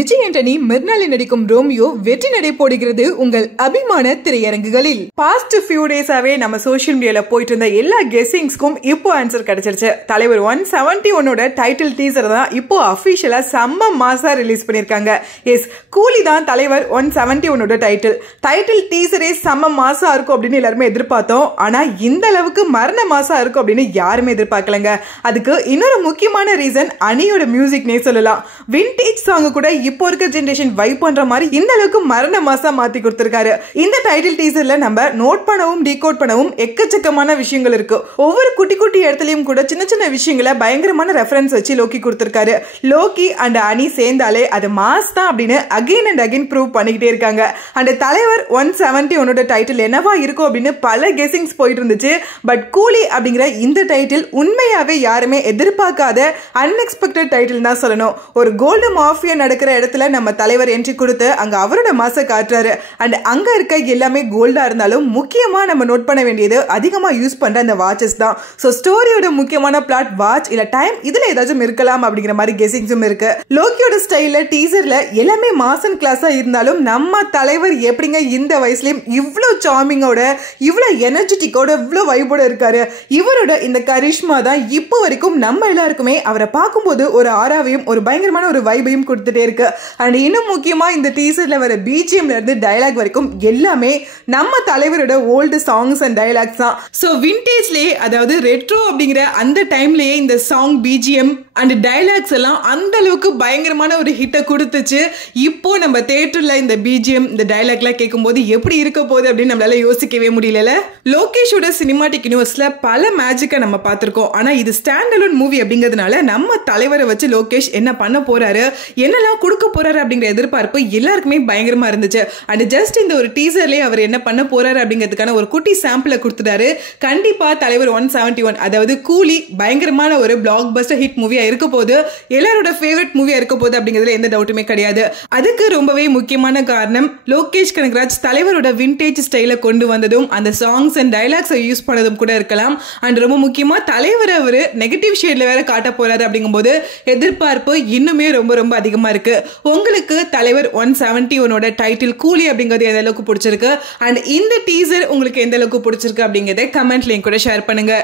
விஜய் ஆண்டனி மிர்னாலி நடிக்கும் ரோமியோ வெற்றி நடை போடுகிறது உங்கள் அபிமான திரையரங்குகளில். பாஸ்ட் ஃபியூ டேஸாவே நம்ம சோஷியல் மீடியால போயிட்டு இருந்த எல்லா கெஸ்ஸிங்ஸ்க்கும் இப்போ ஆன்சர் கிடைச்சிருச்சு. தலைவர் 171 டைட்டில் டீசர் தான் இப்போ அபிஷியலா செம்ம மாசா ரிலீஸ் பண்ணிருக்காங்க. எஸ், கூலி தான் தலைவர் 171 டைட்டில் டீசரே செம்ம மாசா இருக்கும் அப்படின்னு எல்லாருமே எதிர்பார்த்தோம். ஆனா இந்த அளவுக்கு மரண மாசா இருக்கும் அப்படின்னு யாருமே எதிர்பார்க்கலங்க. அதுக்கு இன்னொரு முக்கியமான ரீசன் அனியோட மியூசிக்னே சொல்லலாம். விண்டேஜ் சாங் கூட இப்போ இருக்க ஜெனரேஷன் வைப் பண்ற மாதிரி இந்த அளவுக்கு மரண மாசா மாத்தி கொடுத்திருக்காரு. இந்த டைட்டில் டீசர்ல நம்ம நோட் பண்ணவும் டீகோட் பண்ணவும் எக்கச்சக்கமான விஷயங்கள் இருக்கு. ஒவ்வொரு குட்டி குட்டி இடத்துலயும் கூட சின்ன சின்ன விஷயங்களை பயங்கரமான ரெஃபரன்ஸ் வச்சு லோக்கி கொடுத்திருக்காரு. லோக்கி அண்ட் அனி சேர்ந்தாலே அது மாஸ் தான் அப்படின்னு அகைன் அண்ட் அகைன் ப்ரூவ் பண்ணிக்கிட்டே இருக்காங்க. அண்ட் தலைவர் 171 டைட்டில் என்னவா இருக்கும் அப்படின்னு பல கெஸிங்ஸ் போயிட்டு இருந்துச்சு. பட் கூலி அப்படிங்கிற இந்த டைட்டில் உண்மையாவே யாருமே எதிர்பார்க்காத அன்எக்ஸ்பெக்டட் டைட்டில் தான் சொல்லணும். ஒரு கோல்டு மாஃபியா நடக்கிற இடத்துல நம்ம தலைவர் என்ட்ரி கொடுத்து அங்க அவரோட மாச காட்டுறாரு. அண்ட் அங்க இருக்க எல்லாமே கோல்டா இருந்தாலும் முக்கியமா நம்ம நோட் பண்ண வேண்டியது அதிகமா யூஸ் பண்ற அந்த வாட்சஸ் தான். சோ ஸ்டோரியோட முக்கியமான பிளாட் வாட்ச் இல்ல டைம் இதுல ஏதாச்சும் இருக்கலாம் அப்படிங்கிற மாதிரி கெஸிங்ஸும் இருக்கு. லோக்கியோட ஸ்டைல்ல டீசர்ல எல்லாமே மாசன் கிளாஸா இருந்தாலும் நம்ம தலைவர் எப்படிங்க இந்த வயசுலயும் இவ்வளவு சார்மிங்கோட இவ்வளவு எனர்ஜெட்டிக்கோட இவ்வளவு வைபோட இருக்காரு. இவரோட இந்த கரிஷ்மா தான் இப்போ வரைக்கும் நம்ம எல்லாருக்குமே அவரை பார்க்கும்போது ஒரு ஆராவையும் ஒரு பயங்கரமான ஒரு வைபையும் கொடுத்துட்டே இருக்கு. அண்ட் இன்னும் முக்கியமா இந்த டீசர்ல வர பிஜிஎம்ல இருந்து டயலாக் வரைக்கும் எல்லாமே நம்ம தலைவரோட ஓல்டு சாங்ஸ் அண்ட் டயலாக்ஸ் தான். சோ விண்டேஜ்லயே, அதாவது ரெட்ரோ அப்படிங்கிற அந்த டைம்லயே இந்த சாங் பிஜிஎம் அண்ட் டயலாக்ஸ் எல்லாம் அந்த அளவுக்கு பயங்கரமான ஒரு ஹிட்டை கொடுத்துச்சு. இப்போ நம்ம தியேட்டர்ல இந்த பிஜிஎம் இந்த டயலாக்லாம் கேட்கும்போது எப்படி இருக்க போகுது அப்படின்னு நம்மளால யோசிக்கவே முடியல. லோகேஷோட சினிமாட்டிக் யூனிவர்ஸ்ல பல மேஜிக்கை நம்ம பார்த்திருக்கோம். ஆனா இது ஸ்டாண்ட் அலோன் மூவி அப்படிங்கிறதுனால நம்ம தலைவரை வச்சு லோகேஷ் என்ன பண்ண போறாரு, என்னெல்லாம் கொடுக்க போறாரு அப்படிங்கிற எதிர்பார்ப்பு எல்லாருக்குமே பயங்கரமா இருந்துச்சு. அண்ட் ஜஸ்ட் இந்த ஒரு டீசர்லயே அவர் என்ன பண்ண போறாரு அப்படிங்கிறதுக்கான ஒரு குட்டி சாம்பிளை கொடுத்துட்டாரு. கண்டிப்பா தலைவர் 171 அதாவது கூலி பயங்கரமான ஒரு பிளாக் பஸ்டர் ஹிட் மூவியா இருக்க போது, எல்லாரோட ஃபேவரட் மூவியா இருக்க போது அப்படிங்கிறதுல எந்த டவுட்டுமே கிடையாது. அதுக்கு ரொம்பவே முக்கியமான காரணம் லோகேஷ் கனகராஜ் தலைவரோட விண்டேஜ் ஸ்டைல கொண்டு வந்ததும் அந்த சாங்ஸ் அண்ட் டயலாக்ஸ் யூஸ் பண்ணதும் கூட இருக்கலாம். அண்ட் ரொம்ப முக்கியமா தலைவர் அவர் நெகட்டிவ் ஷேட்ல வேற காட்ட போறாரு அப்படிங்கும்போது எதிர்பார்ப்பு இன்னுமே ரொம்ப ரொம்ப அதிகமா இருக்கு. உங்களுக்கு தலைவர் 171 டைட்டில் கூலி அப்படிங்கிறது எந்த அளவுக்கு பிடிச்சிருக்கு அண்ட் இந்த டீசர் உங்களுக்கு எந்த அளவுக்கு பிடிச்சிருக்கு அப்படிங்கறத கமெண்ட்ல கூட ஷேர் பண்ணுங்க.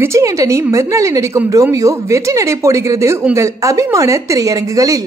விஜய் ஆண்டனி மிர்னாலி நடிக்கும் ரோமியோ வெற்றி நடை போடுகிறது உங்கள் அபிமான திரையரங்குகளில்.